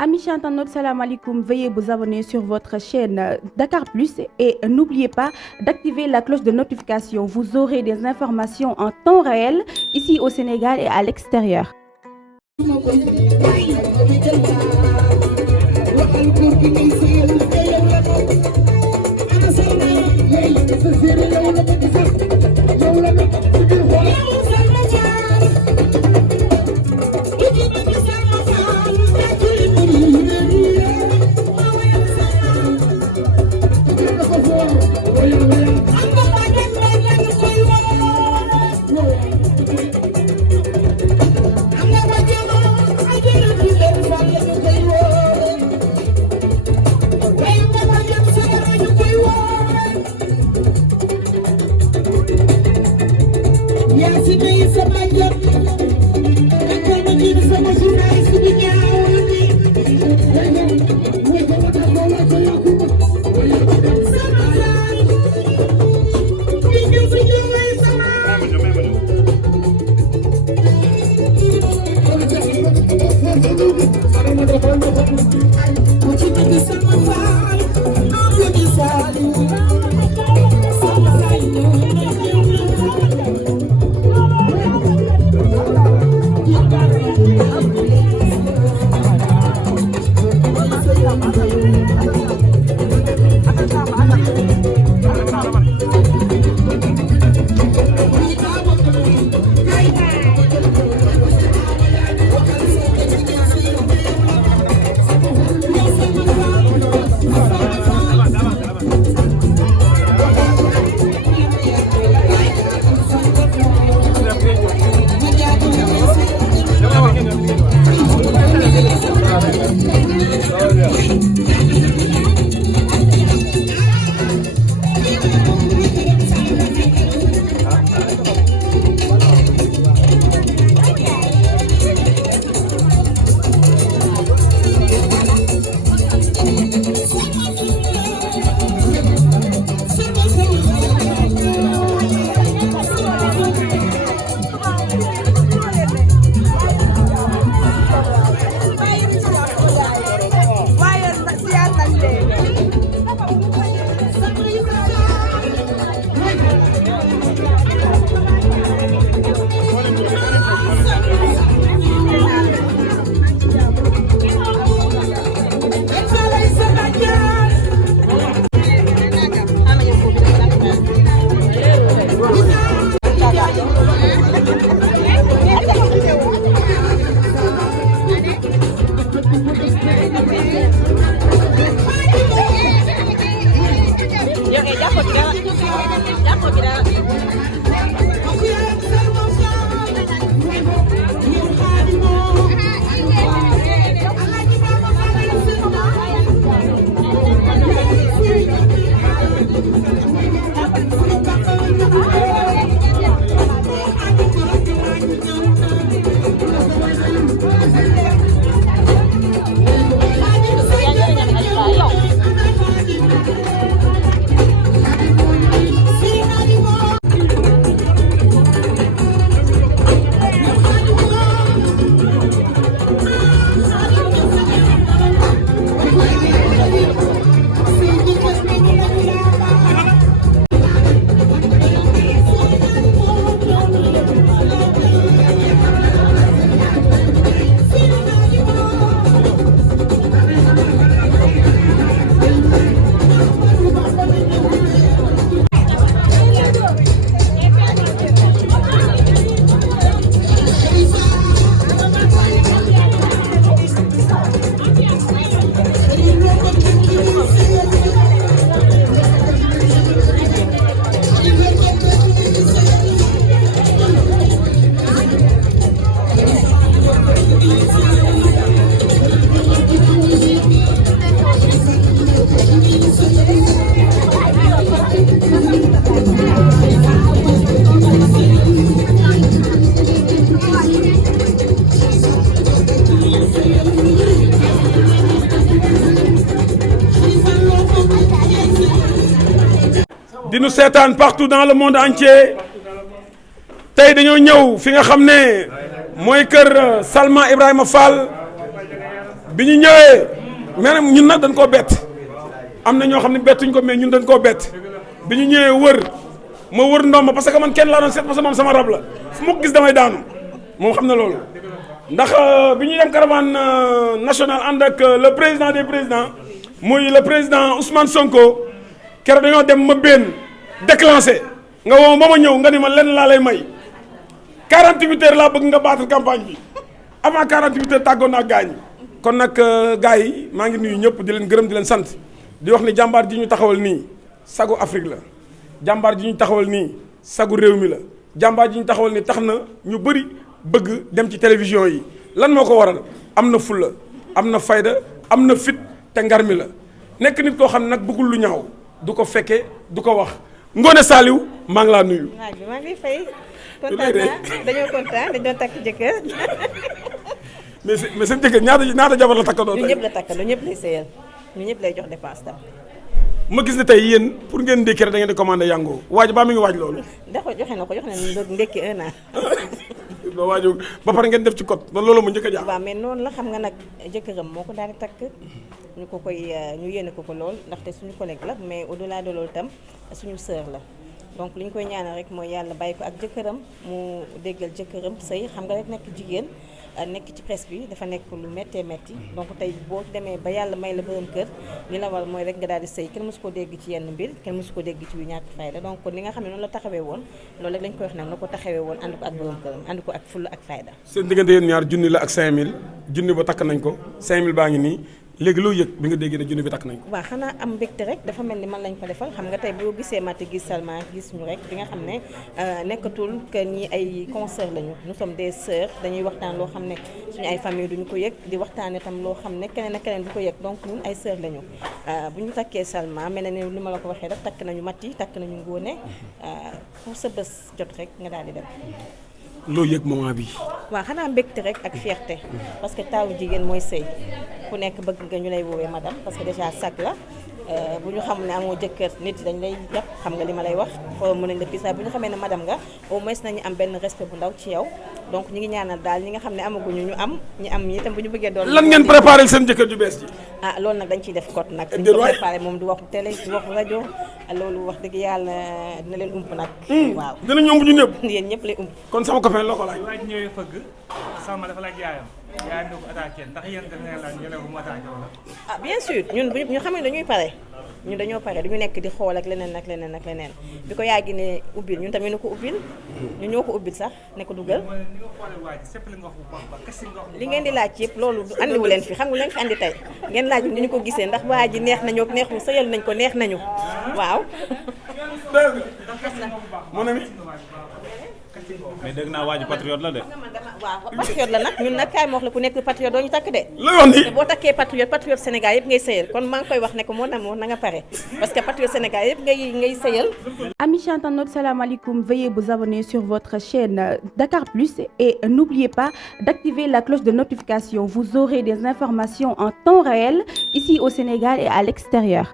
Amis internautes, salam alaikum. Veuillez vous abonner sur votre chaîne Dakar Plus et n'oubliez pas d'activer la cloche de notification. Vous aurez des informations en temps réel ici au Sénégal et à l'extérieur. di nu seetaan partout dans le monde entier tey dañoo ñëw fi nga xam ne mooy kër Salma Ibrahima Fall bi ñu ñëwee mais ñun nag dañ koo bett am na ñoo xam ne bettuñ ko mais ñun dañ koo bett bi ñu ñëwee wër ndomba parce que man kenn laa doon seet parce que moom sama rab la fu ma ko gis damay daanu moom xam na loolu ndax bi ñuy dem caravane nationale ànd ak le président des présidents muy le président Ousmane Sonko keroog dañoo dem ma benn déclenché nga woo ba ma ñëw nga ni ma lenn laa lay may 48 heures laa bëgg nga battre campagne bi avant 48 heures tàggoon naa gaañ kon nag gars yi maa ngi nuyu ñëpp di leen gërëm di leen sant di wax ni jàmbaar ji ñu taxawal nii sagu Afrique la jàmbaar ji ñu taxawal nii sagu réew mi la jàmbaar ji ñu taxawal nii tax na ñu bëri bëgg dem ci télévision yi lan moo ko waral am na fulla am na fayda am na fit te ngar mi la nekk nit koo xam ne nag bëggul lu ñaaw du ko fekke du ko wax Ngoné Saliou maa ngi laa nuyu. maa ngi fay. kontaan naa dañoo kontaan dañoo takk jëkkër. mais seen jëkkër ñaata jabar la takkandoo tey. ñu ñëpp la takkandoo ñëpp lay sëyal ñu ñëpp lay jox dépense tam. ma gis ne tey yéen pour ngeen ndékki rek da ngeen di commandé yàngoo waaj ba mi ngi waaj loolu. joxe na ko ndékki 1 an. ba waaju ba pare ngeen def ci code ba loolu mu njëkk a jaax. waaw mais noonu la xam nga nag jëkkëram moo ko daal di takk ñu ko koy ñu yéene ko lool ndaxte suñu collègue la mais au delà de loolu tam suñu sœur la donc li ñu koy ñaanal rek mooy yàlla bàyyi ko ak jëkkëram mu déggal jëkkëram sëy xam nga rek nekk jigéen nekk ci presse bi dafa nekk lu méttee métti donc tey boo demee ba yàlla may la borom kër li la war mooy rek nga daal di sëy kenn mosu ko dégg ci yenn mbir kenn mosu ko dégg ci yu ñàkk fayda donc li nga xam ne noonu la taxawee woon loolu rek lañ koy wax nag na ko taxawee woon ànd ko ak borom këram ànd ko ak fulla ak fayda. seen diggante yéen ñaar junni la ak 5000 junni ba takk nañ ko 5000 baa ngi nii léegi loo yëg bi nga déggee ne junni bi takk nañ ko. waaw xanaa am mbégte rek dafa mel ni man lañ ko defal xam nga tey boo gisee Maty gis Salma gis ñu rek di nga xam ne nekkatul que ñi ay consoeurs lañu nous sommes des sœurs dañuy waxtaan loo xam ne suñu ay famille duñu ko yëg di waxtaane tam loo xam ne keneen ak keneen du ko yëg donc ñun ay sœurs lañu bu ñu takkee Salma mel na ni li ma la ko waxee rek takk nañu Maty takk nañu Ngoné pour sa bés jot rek nga daal di dem. loo yëg moment bi waaw xanaa mbégte rek ak fierté parce que taawu jigéen mooy sëy ku nekk bëgg nga ñu lay woowee madame parce que déjà sac la bu ñu xam ne amoo jëkkër nit dañ lay jàpp xam nga li ma lay wax foo mën nañ la pisa bu ñu xamee ne madame nga au moins nañu am benn respect bu ndaw ci yow donc ñu ngi ñaanal daal ñi nga xam ne amaguñu ñu am ñi am ñi itam bu ñu bëggee doon lan ngeen préparé seen jëkkër ju bees ji. ah loolu nag dañ ciy def code nag ñu ko préparé moom du waxu télé du waxu rajo loolu wax dëgg yàlla dina leen ump nag waaw dinañu ump ñu ñëpp yéen ñëpp lay ump kon sama copain loo ko laaj waaj ñëwee fëgg Salma dafa laaj yaayam ne ko attaqué ndax yéen da ngeen laaj ñu ne ko mu attaqué wala ah bien sûr ñun bu ñu xam ne dañuy pare ñun dañoo pare duñu nekk di xool ak leneen ak leneen ak leneen bi ko yàggi ne ubbil ñun tamit ne ko ubbil ñu ñoo ko ubbil sax ne ko dugal li ngeen di laaj yëpp loolu andiwu leen fi xam nga leen fi andi tey ngeen laaj ni ñu ko gisee ndax waa ji neex nañu ak neexu sëyal nañ ko neex nañu waaw mon ami mais dégg naa waaju patriote la de. waaw patriote la nag ñun nag kaay ma wax la ku nekk patriote doo ñu takk de. looy wax nii te boo takkee patriote Sénégal yëpp ngay sëyal kon maa ngi koy wax ne ko moo na nga pare parce que patriote Sénégal yëpp ngay sëyal. Amis internautes, salam alaikum. Veuillez vous abonner sur votre chaîne Dakar Plus et n'oubliez pas d'activer la cloche de notification. Vous aurez des informations en temps réel ici au Sénégal et à l'extérieur.